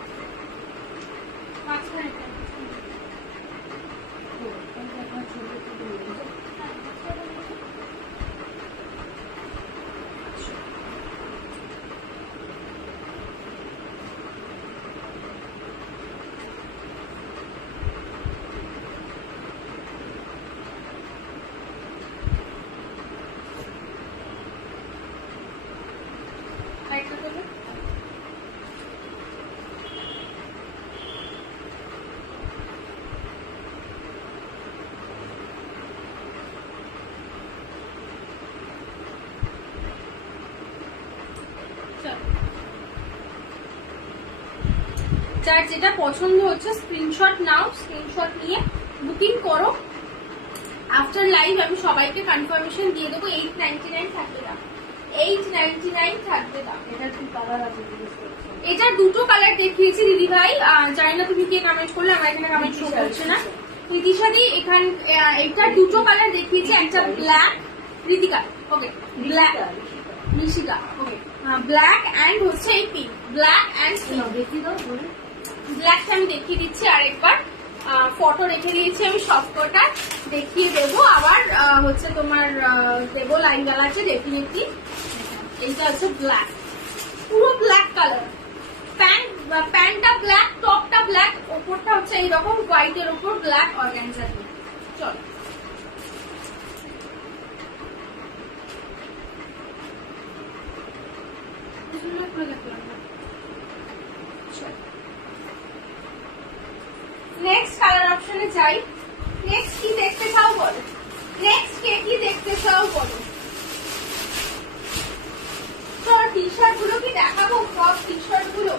যার যেটা পছন্দ হচ্ছে স্ক্রিনশট নাও, স্ক্রিনশট নিয়ে বুকিং করো। আফটার লাইভ আমি সবাইকে কনফার্মেশন দিয়ে দেবো। 899 থাকবে দাম, 899 থাকবে দাম। এটা কি কালার আছে? এটার দুটো কালার দেখিয়েছি দিদি ভাই, জানি না তুমি কে কমেন্ট করলে, আমার এখানে কমেন্ট শো করছে না। নীতিশাদি এখান এইটার দুটো কালার দেখিয়েছি, একটা black, Ritika okay, black, Rishika okay, black and হচ্ছে এই পিঙ্ক, ব্ল্যাক অ্যান্ড পিঙ্ক। দেখি দাও বলে ব্ল্যাকটা আমি দেখিয়ে দিচ্ছি আরেকবার, ফটো রেখে দিয়েছি আমি সবকটা, দেখিয়ে দেবো। আবার হচ্ছে তোমার দেবো লাইন আছে ডেফিনেটলি। এইটা হচ্ছে ব্ল্যাক, পুরো ব্ল্যাক কালার, প্যান্টটা ব্ল্যাক, টপটা ব্ল্যাক, ওপরটা হচ্ছে এইরকম হোয়াইটের উপর ব্ল্যাক অর্গানজা দিয়ে। চলো, নেক্সট কালার অপশনে যাই। নেক্সট কি দেখতে চাও বলো, নেক্সট কে কি দেখতে চাও বলো। তো টি শার্ট গুলো কি দেখাবো, ক্রপ টি শার্ট গুলো,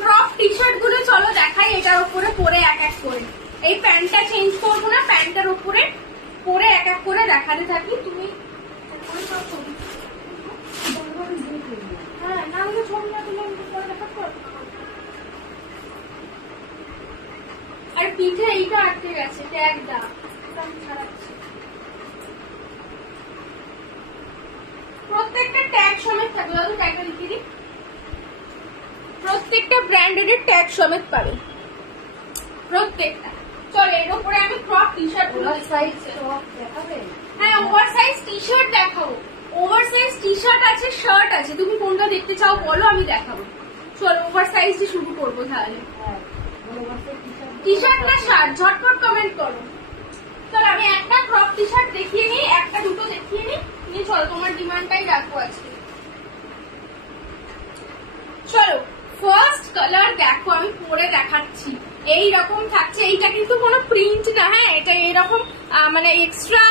ক্রপ টি শার্ট গুলো চলো দেখাই। এটার উপরে পরে এক এক করে, এই প্যান্টটা চেঞ্জ করবো না, প্যান্টের উপরে পরে এক এক করে দেখাতে থাকি। তুমি হ্যাঁ না হলে ছবি না তুলে দেখাতে পারো। আর পিঠে এইটা আটকে গেছে, ট্যাগটা ছাড়াচ্ছি। প্রত্যেকটা ট্যাগ সমেত থাকবে, দাদু ট্যাগটা লিখে দিই। প্রত্যেকটা ব্র্যান্ডেড ট্যাগ সমেত পাবে প্রত্যেকটা। চলো, এর উপরে আমি ক্রপ টি শার্ট গুলো সাইজ দেখাবে। হ্যাঁ, ওভার সাইজ টি শার্ট দেখাবো। ওভার সাইজ টি শার্ট আছে, শার্ট আছে, তুমি কোনটা দেখতে চাও বলো, আমি দেখাবো। চলো ওভার সাইজ দিয়ে শুরু করবো তাহলে। টি শার্ট না শার্ট, ঝটপট কমেন্ট করো। চলো আমি একটা ক্রপ টি শার্ট দেখিয়ে নিই, একটা দুটো দেখিয়ে নিই, নিয়ে চলো তোমার ডিমান্ডটাই রাখবো আজকে। চলো ফার্স্ট কালার দেখো, আমি পরে দেখাচ্ছি। এই রকম থাকছে, এইটা কিন্তু কোনো প্রিন্ট না, হ্যাঁ এটা এইরকম মানে এক্সট্রা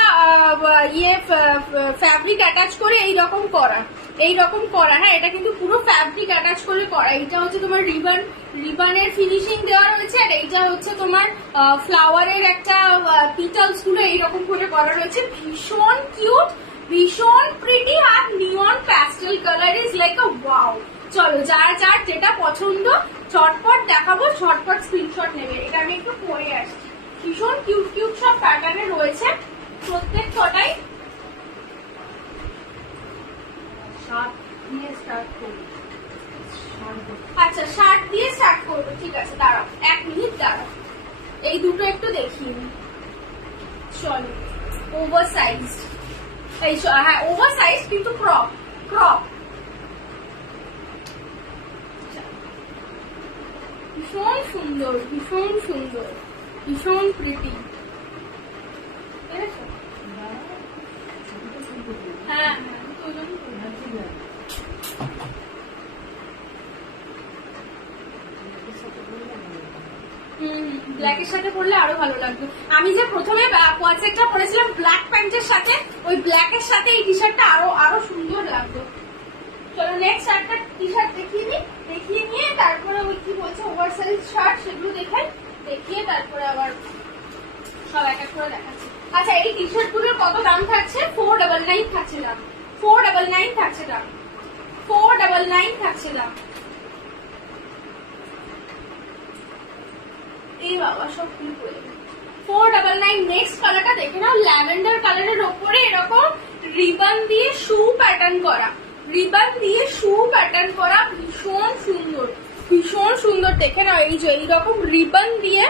ফ্যাব্রিক অ্যাটাচ করে এইরকম করা, এইরকম করা। হ্যাঁ এটা কিন্তু পুরো ফ্যাব্রিক অ্যাটাচ করে করা। এইটা হচ্ছে তোমার রিবানের ফিনিশিং দেওয়া রয়েছে, আর এইটা হচ্ছে তোমার ফ্লাওয়ারের একটা পিটালস গুলো এইরকম করে করা রয়েছে। ভীষণ কিউট, ভীষণ প্রিটি, আর neon pastel colour is like a wow. চলো যার যার যেটা পছন্দ ঝটপট দেখাবো, ঝটপট স্ক্রিনশট নেবে। এটা আমি একটু পরে আসছি। ভীষণ কিউট কিউট সব প্যাটার্নে রয়েছে প্রত্যেক কটাই। আচ্ছা শার্ট দিয়ে স্টার্ট করবো, ঠিক আছে দাঁড়াও 1 মিনিট দাঁড়াও। এই দুটো একটু দেখিয়ে নিই। চলো ওভার সাইজ, এই হ্যাঁ ওভার সাইজ কিন্তু ক্রপ, ক্রপ ভীষণ সুন্দর, ভীষণ সুন্দর, ভীষণ প্রিটি। হ্যাঁ ব্ল্যাকের সাথে পরলে আরো ভালো লাগবে। আমি যে প্রথমে কোয়াচেকটা পরেছিলাম ব্ল্যাক প্যান্টের সাথে, ওই ব্ল্যাকের সাথে এই টি শার্টটা আরো সুন্দর লাগতো। চলো নেক্সট একটা টি শার্ট দেখিয়ে দিই, দেখিয়ে নিয়ে তারপরে ওই কি বলছে ওভারসাইজ শার্ট সেগুলো দেখিয়ে তারপরে আবার সব এক এক করে দেখাচ্ছি। আচ্ছা এই টি শার্ট গুলোর কত দাম থাকছে? 499 থাকছে দাম, 499 থাকছে দাম, 499 থাকছে দাম। এই বাবা সব ফুল করে 499। নেক্সট কালারটা দেখে নাও, ল্যাভেন্ডার কালারের ওপরে এরকম রিবন দিয়ে শু প্যাটার্ন করা, রিবন দিয়ে শু প্যাটার্ন করা, ভীষণ সুন্দর, ভীষণ সুন্দর। দেখে নাও এই যে এইরকম রিবন দিয়ে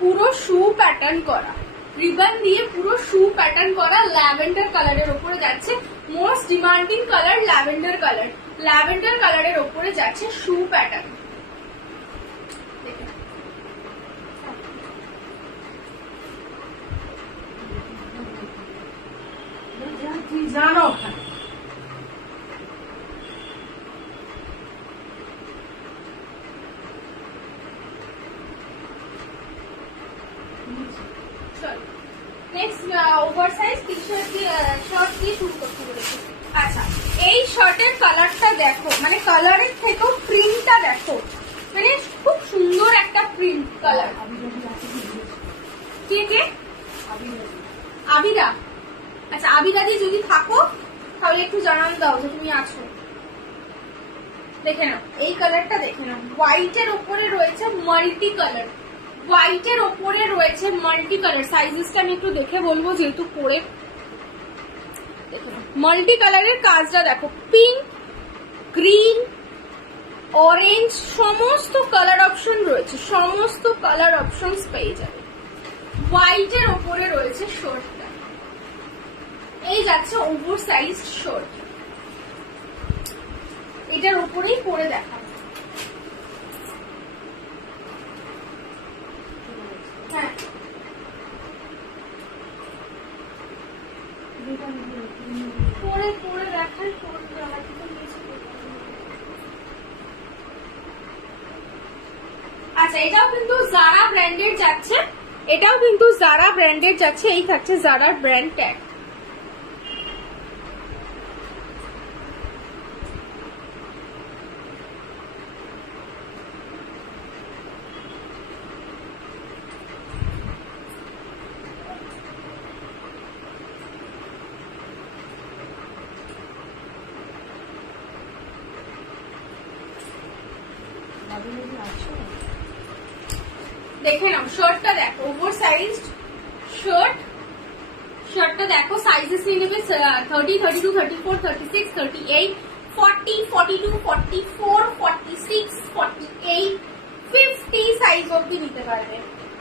পুরো শু প্যাটার্ন করা, রিবন দিয়ে পুরো শু প্যাটার্ন করা ল্যাভেন্ডার কালারের ওপরে যাচ্ছে। Most demanding colour lavender colour, lavender কালারের ওপরে যাচ্ছে শু প্যাটার্ন। জানো নেক্সট ওভারসাইজ টি শার্ট দিয়ে শার্ট দিয়ে শুরু করতে বলেছি। আচ্ছা এই শার্টের কালারটা দেখো, মানে কালারের থেকেও প্রিন্টটা দেখো, মানে খুব সুন্দর একটা প্রিন্ট কালার। কে কে? আবিরা। আচ্ছা আবিরাদি যদি থাকো তাহলে একটু জানান দাও যে তুমি আছো। দেখে নাও এই কালারটা, দেখে নাও হোয়াইটের ওপরে রয়েছে মাল্টি কালার, হোয়াইটের ওপরে রয়েছে মাল্টি কালার। সাইজেসটা আমি একটু দেখে বলবো যেহেতু পরে। মাল্টি কালারের কাজটা দেখো, পিঙ্ক, গ্রিন, অরেঞ্জ, সমস্ত কালার অপশন রয়েছে, সমস্ত কালার অপশনস পেয়ে যাবে। হোয়াইটের ওপরে রয়েছে শার্টটা, এই যাচ্ছে ওভার সাইজ শার্ট, এটার উপরেই পরে দেখা। হ্যাঁ পরে দেখার পর আচ্ছা এটাও কিন্তু জারা ব্র্যান্ডের যাচ্ছে, এটাও কিন্তু জারা ব্র্যান্ডের যাচ্ছে। এই থাকছে জারার ব্র্যান্ড ট্যাগ। দেখে নাও শার্টটা দেখো, ওভার সাইজ শার্ট, শার্টটা দেখো সাইজেস নিয়ে নেবে 30, 32, 34, 36, 38, 40, 42, 44, 46, 48, 50 সাইজ অবধি নিতে পারবে।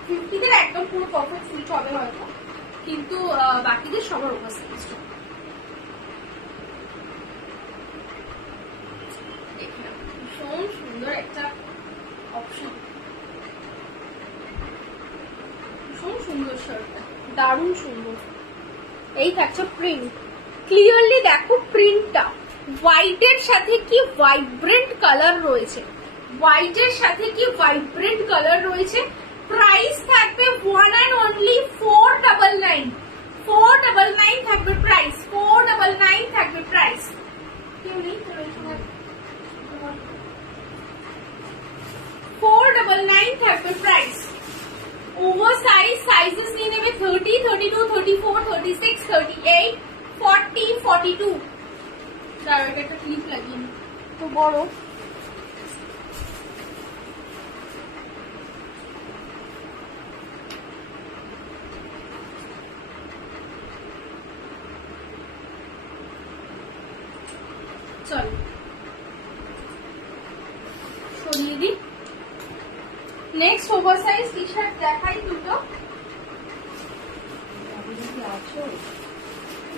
50 দের একদম পুরো পারফেক্ট ফিট হবে হয়তো, কিন্তু বাকিদের সবার ওভার সাইজ। দেখে নাও ভীষণ সুন্দর একটা অপশন, ভীষণ সুন্দর শার্টটা, দারুণ সুন্দর। এই থাকছে প্রিন্ট, ক্লিয়ারলি দেখো প্রিন্টটা, হোয়াইটের সাথে কি ভাইব্রেন্ট কালার রয়েছে, হোয়াইটের সাথে কি ভাইব্রেন্ট কালার রয়েছে। প্রাইস থাকবে ওয়ান অ্যান্ড অনলি 499, 499 থাকবে প্রাইস, 499 থাকবে প্রাইস। কেউ নেই 499 থাকবে প্রাইস। ওভার সাইজ সাইজেস নিয়ে নেবে 30, 32, 34, 36, 38, 40, 42। দাঁড়াও একটা ক্লিপ লাগিয়ে নি, তো বড়। চলো সরিয়ে দিই। Next over size T shirt দেখাই দুটো,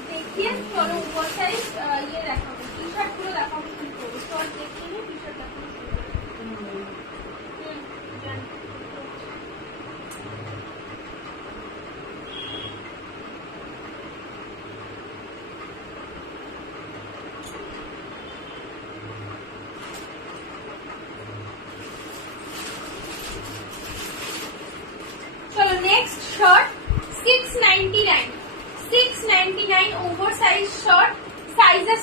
দেখিয়ে চলো ওভার সাইজ ইয়ে দেখাবো, টি শার্ট গুলো দেখাবো কি করবো, স্টল দেখিয়ে নিয়ে টি শার্ট দেখাবো।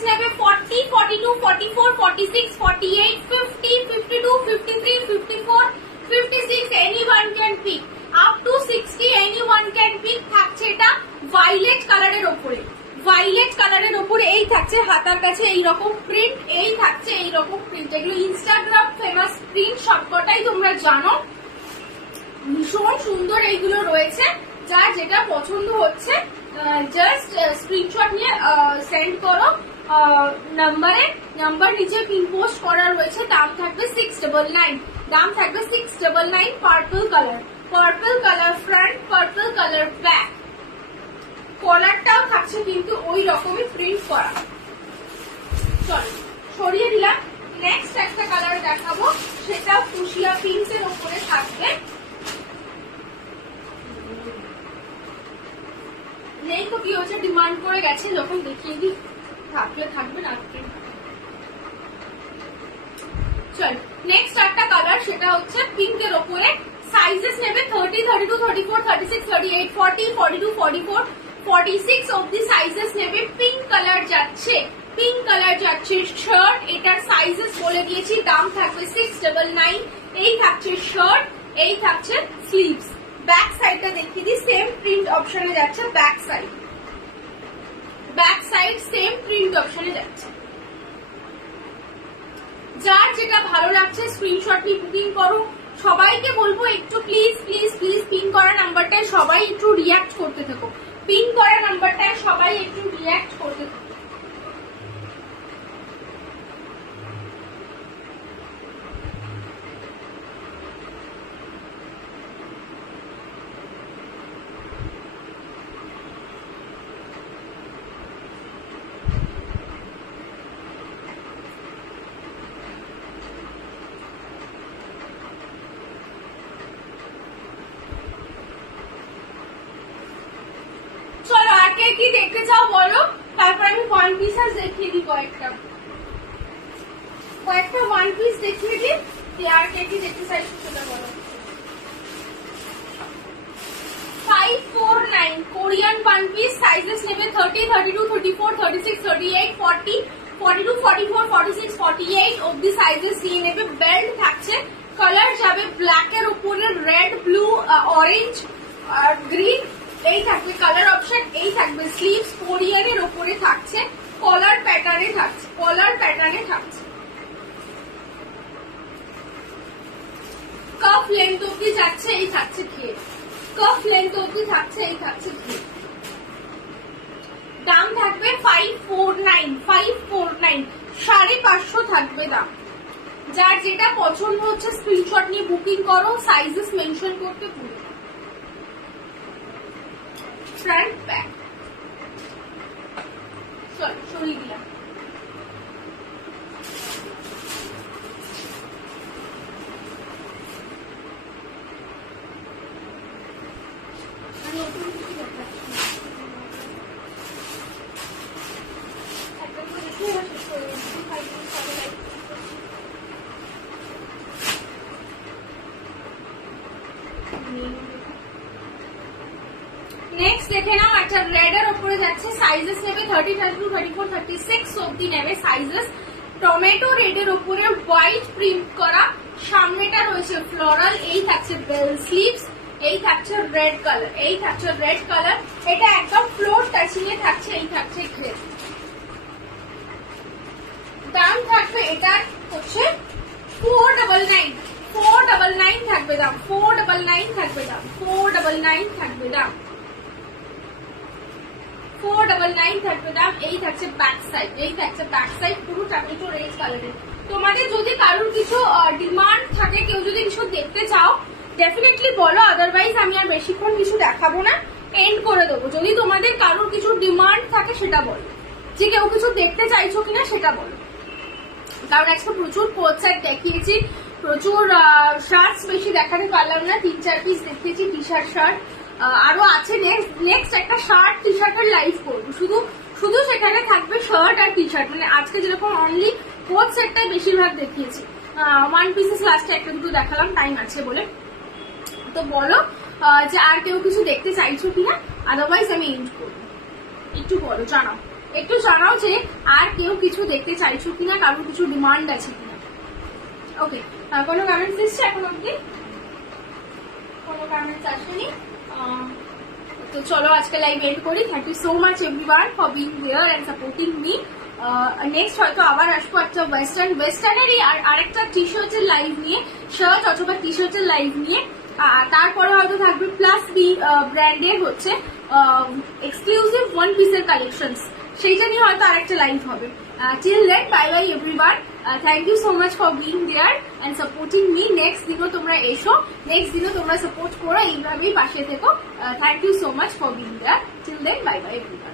নেবে 40, 42, 44, 46, 48, 50, 52, 53, 54, 56, anyone can pick. Up to 60 anyone can pick. থাকছে এটা ভায়োলেট কালারের উপরে, ভায়োলেট কালারের উপরে এই থাকছে হাতার কাছে এই রকম প্রিন্ট, এই থাকছে এই রকম প্রিন্ট। এগুলো ইনস্টাগ্রাম ফেমাস প্রিন্ট, সবকটাই তোমরা জানো, ভীষণ সুন্দর এইগুলো রয়েছে। যার যেটা পছন্দ হচ্ছে জাস্ট স্ক্রিনশট নিয়ে সেন্ড করো নাম্বারে, নাম্বার নিচে পিন পোস্ট করা রয়েছে। দাম থাকবে 699, দাম থাকবে 699। Purple colour, purple colour front, purple colour back, কলারটাও থাকছে কিন্তু ওই রকমই প্রিন্ট করা। চলো সরিয়ে দিলাম। নেক্সট একটা কালার দেখাবো, সেটা ফুশিয়া পিঙ্কের উপরে থাকবে। নেই তো কি হচ্ছে, ডিমান্ড করে গেছে, যখন দেখিয়ে দিই থাকলে থাকবে না। চল নেক্সট একটা কালার, সেটা হচ্ছে পিঙ্কের ওপরে। সাইজেস নেবে 30, 32, 34, 36, 38, 40, 42, 44, 46 অবধি সাইজেস নেবে। পিঙ্ক কালার যাচ্ছে, পিঙ্ক কালার যাচ্ছে শার্ট, এটার সাইজেস বলে দিয়েছি। দাম থাকবে 699। এই থাকছে শার্ট, এই থাকছে স্লিভস। ব্যাক সাইডটা দেখিয়ে দিই, সেম প্রিন্ট অপশনে যাচ্ছে back side, back side same print অপশনে যাচ্ছে। যার যেটা ভালো লাগছে স্ক্রিনশট নিয়ে বুকিং করো। সবাইকে বলবো একটু প্লিজ প্লিজ প্লিজ পিন করা নাম্বারটায় সবাই একটু রিয়াক্ট করতে থাকো, পিন করা নাম্বারটায় সবাই একটু রিয়াক্ট করতে থাকো। চলো আর কে কি দেখতে চাও বলো, তারপর আমি ওয়ান পিসেস দেখিয়ে দিই, কয়েকটা ওয়ান পিস দেখিয়ে দিই। আর কে কি দেখতে চাইছো সেটা বলো। 549 কোরিয়ান ওয়ান পিস, সাইজেস নেবে 30, 32, 34, 36, 38, 40, 42, 44, 46, 48 অবধি সাইজেস নিয়ে নেবে। বেল্ট থাকছে, কালার যাবে ব্ল্যাক এর উপরে, রেড, ব্লু, অরেঞ্জ আর গ্রিন, এই থাকবে কালার অপশন। এই থাকবে স্লিভস, কোরিয়ানের উপরে থাকছে, কলার প্যাটার্নে থাকছে, কলার প্যাটার্নে থাকছে। কাফ লেন্থ অব্দি যাচ্ছে, এই থাকছে ঘের, কাফ লেন্থ অব্দি থাকছে, এই থাকছে ঘের। দাম থাকবে 549, 549, 550 থাকবে দাম। যার যেটা পছন্দ হচ্ছে স্ক্রিনশট নিয়ে বুকিং করো, সাইজেস মেনশন করতে ভুলো না। ফ্রন্ট ব্যাক, চল সরিয়ে দিলাম। নেক্সট দেখে নাও, একটা রেড এর উপরে যাচ্ছে, সাইজেস নেবে 30, 32, 34, 36 অবধি নেবে সাইজেস। টমেটো রেড এর উপরে হোয়াইট প্রিন্ট করা, সামনেটা রয়েছে ফ্লোরাল, এই থাকছে বেল স্লিভস, এই থাকছে রেড কালার, এই থাকছে রেড কালার। এটা একদম ফ্লোর টাচিং এ থাকছে, এই থাকছে ঘের। দাম থাকবে এটা হচ্ছে 499, 499 থাকবে দাম, 499 থাকবে দাম, 499 থাকবে দাম, 499 থাকবে দাম। এই থাকছে ব্যাক সাইড, এই থাকছে ব্যাক সাইড পুরো টমেটো রেড কালারের। তোমাদের যদি কারোর কিছু ডিমান্ড থাকে, কেউ যদি কিছু দেখতে চাও ডেফিনেটলি বলো, আদারওয়াইজ আমি আর বেশিক্ষণ কিছু দেখাবো না, এন্ড করে দেবো। যদি তোমাদের কারোর কিছু ডিমান্ড থাকে সেটা বলো, যে কেউ কিছু দেখতে চাইছো কিনা সেটা বলো। কারণ আজকে প্রচুর কোট সেট দেখিয়েছি, প্রচুর শার্টস বেশি দেখাতে পারলাম না, 3-4 পিস দেখিয়েছি টি শার্ট শার্ট। আরো আছে নেক্সট একটা শার্ট টি শার্টের লাইভ করবো, শুধু শুধু সেখানে থাকবে শার্ট আর টি শার্ট। মানে আজকে যেরকম অনলি কোট সেটটাই বেশিরভাগ দেখিয়েছি, ওয়ান পিসেস লাস্টে একটা দুটো দেখালাম টাইম আছে বলে। তো বলো যে আর কেউ কিছু দেখতে চাইছো কিনা, আদারওয়াইজ আমি এন্ড করবো, একটু বলো জানাও। একটু জানাও যে আর কেউ কিছু দেখতে চাইছো কিনা, কারোর কিছু ডিমান্ড আছে কিনা। ওকে, কোনো কমেন্টস এসছে এখন অব্দি? কোনো কমেন্টস আসেনি? তো চলো আজকে লাইভ এন্ড করি। Thank you so much everyone for being here and supporting me. Next হয়তো আবার আসবো একটা ওয়েস্টার্নেরই আর আরেকটা টি শার্টের লাইভ নিয়ে, শার্ট অথবা টি শার্টের লাইভ নিয়ে। তারপরে হয়তো থাকবে প্লাস বি ব্র্যান্ডের হচ্ছে এক্সক্লুসিভ ওয়ান পিসের কালেকশনস, সেইটা নিয়ে হয়তো আরেকটা লাইভ হবে। Till then bye bye everyone, thank you so much for being there and supporting me. Next দিনও তোমরা এসো, নেক্সট দিনও তোমরা সাপোর্ট করো, এইভাবেই পাশে থেকো। Thank you so much for being there. Till then bye bye everyone.